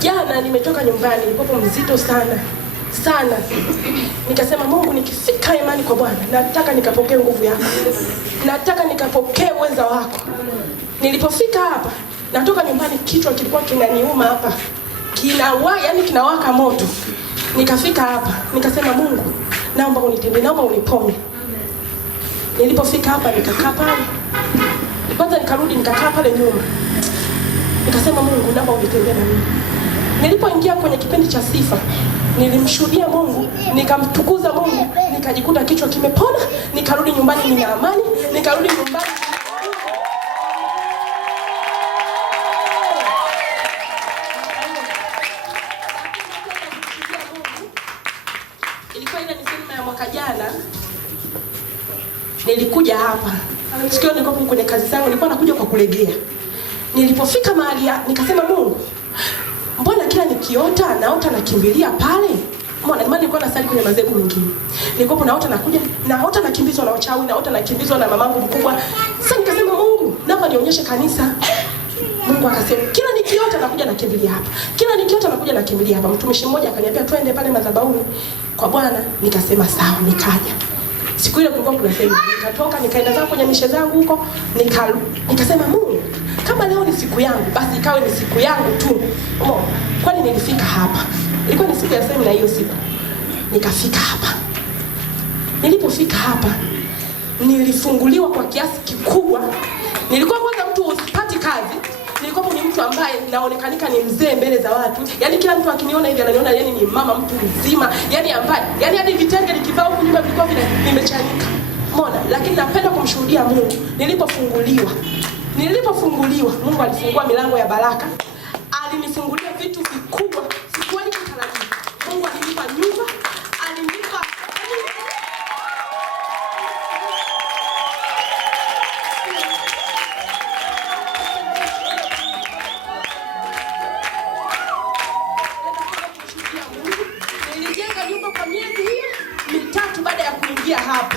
Jana nimetoka nyumbani, nilikuwa mzito sana. Nikasema Mungu, nikifika imani kwa Bwana, nataka nikapokee nguvu yako. Nataka nikapokee uweza wako. Nilipofika hapa, natoka nyumbani kichwa kilikuwa kinaniuma hapa. Kinawaka moto. Nikafika hapa, nikasema Mungu, naomba unitendee, naomba uniponye. Nilipofika hapa nikakaa pale. Kwanza nikarudi nikakaa pale nyuma. Nikasema Mungu, naomba unitendee na mimi. Nilipoingia kwenye kipindi cha sifa, nilimshuhudia Mungu, nikamtukuza Mungu, nikajikuta kichwa kimepona, nikarudi nyumbani nina amani, nikarudi nyumbani. Ilikuwa ile nisema ya mwaka jana, nilikuja hapa. Sikio nilikuwa kwenye kazi zangu, nilikuwa nakuja kwa kulegea. Nilipofika mahali nikasema Mungu, mbona kila nikiota naota nakimbilia pale? Mbona imani nilikuwa nasali kwenye madhehebu mengine. Nilikuwa naota naota nakimbizwa na wachawi, naota nakimbizwa na mamangu mkubwa. Sasa nikasema Mungu, naomba nionyeshe kanisa. Mungu akasema, kila nikiota nakuja nakimbilia hapa. Kila nikiota nakuja nakimbilia hapa. Mtumishi mmoja akaniambia twende pale madhabahuni kwa Bwana. Nikasema sawa, nikaja. Siku ile kulikuwa kuna sehemu, nikatoka nikaenda zangu kwenye mishe zangu huko, nikasema Mungu, kama leo ni siku yangu, basi ikawe ni siku yangu tu. Kwani nilifika hapa. Ilikuwa ni siku ya semina hiyo siku. Nikafika hapa. Nilipofika hapa, nilifunguliwa kwa kiasi kikubwa. Nilikuwa kwanza mtu usipati kazi. Nilikuwa ni mtu ambaye naonekanika ni mzee mbele za watu. Yaani kila mtu akiniona hivi ananiona yani ni mama mtu mzima. Yaani ambaye, yani hadi vitenge nikivaa huko nyuma vilikuwa vile nimechanika. Umeona? Lakini napenda kumshuhudia Mungu. Nilipofunguliwa, Mungu alifungua milango ya baraka. Alinifungulia vitu vikubwa. Sikuwahi kutarajia. Mungu alinipa nyumba, alinipa nilijenga nyumba kwa miezi hiyo 3 baada ya kuingia hapa.